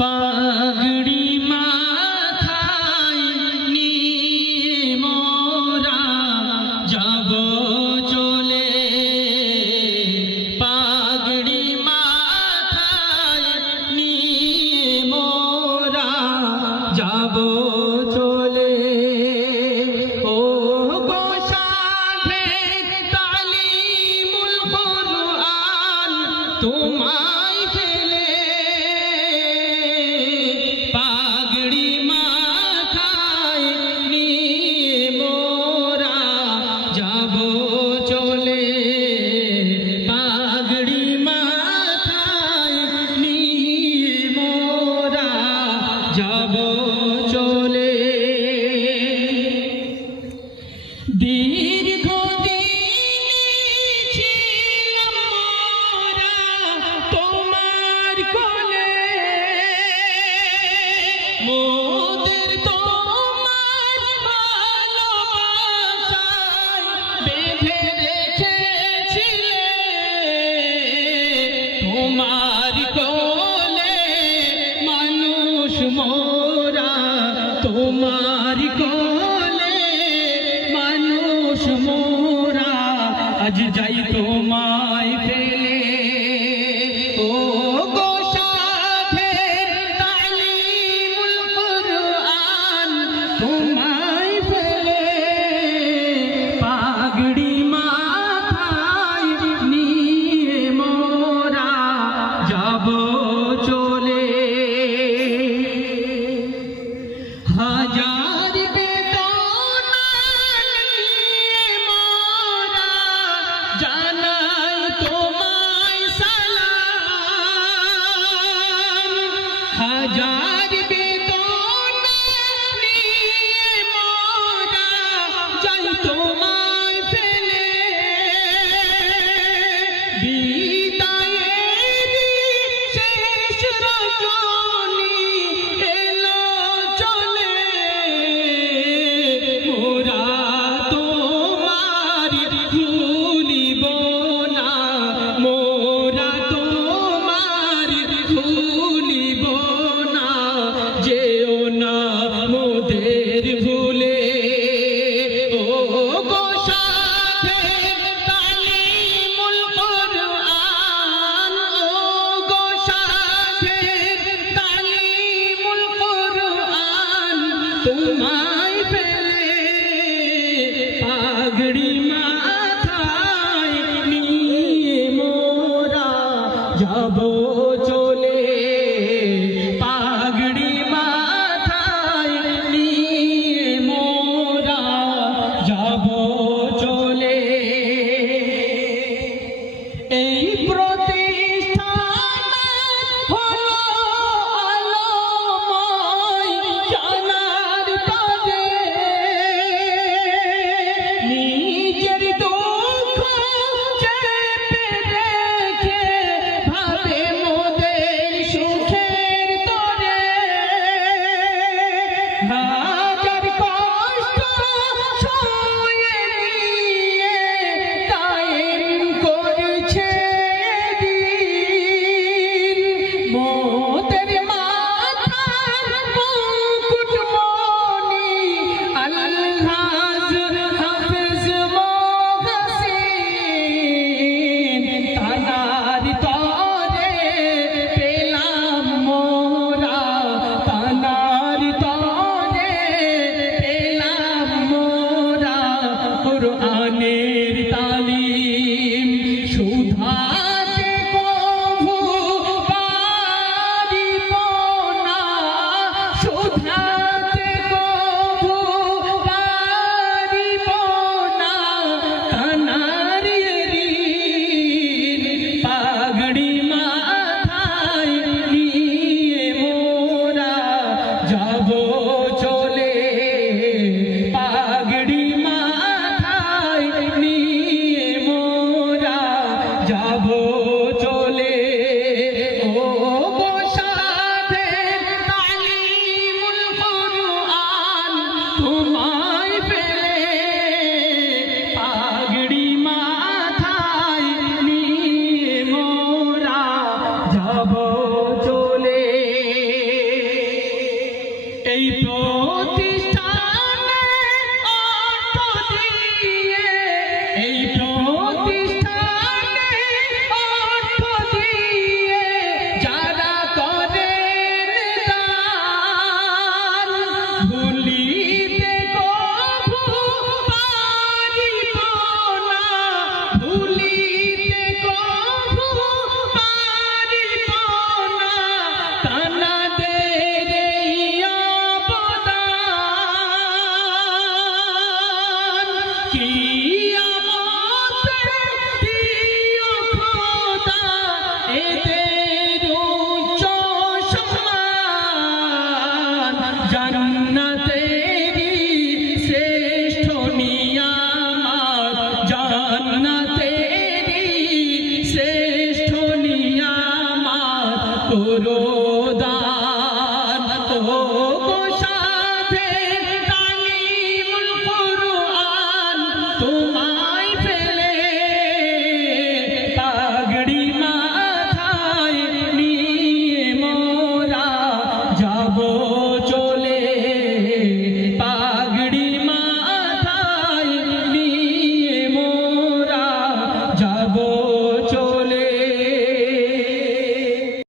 পাগড়ি মাথায় নিয়ে মোরা যাব চলে, পাগড়ি মাথায় নিয়ে মোরা যাব চলে। ও গো সাথে তালিমুল কুরআন তোমায় ফেলে, পাগড়ি মাথায় নিয়ে মোরা যাব চলে, পাগড়ি মাথায় নিয়ে মোরা যাব চলে। দীর্ঘদিন ছিলাম মোরা তোমার কোলে, মোদের তোমার ভালোবাসায় বেঁধে রেখেছিলে, তোমার কোলে মানুষ মোরা, তোমার কোলে মানুষ মোরা, আজ যাই তোমায় ফেলে। ও গো সাথে তালিমুল কুরআন তোমায় ফেলে, পাগড়ি মাথায় নিয়ে মোরা যাব চলে। হাজার বেদনা নিয়ে মোরা জানাই তোমায় সালাম, হাজার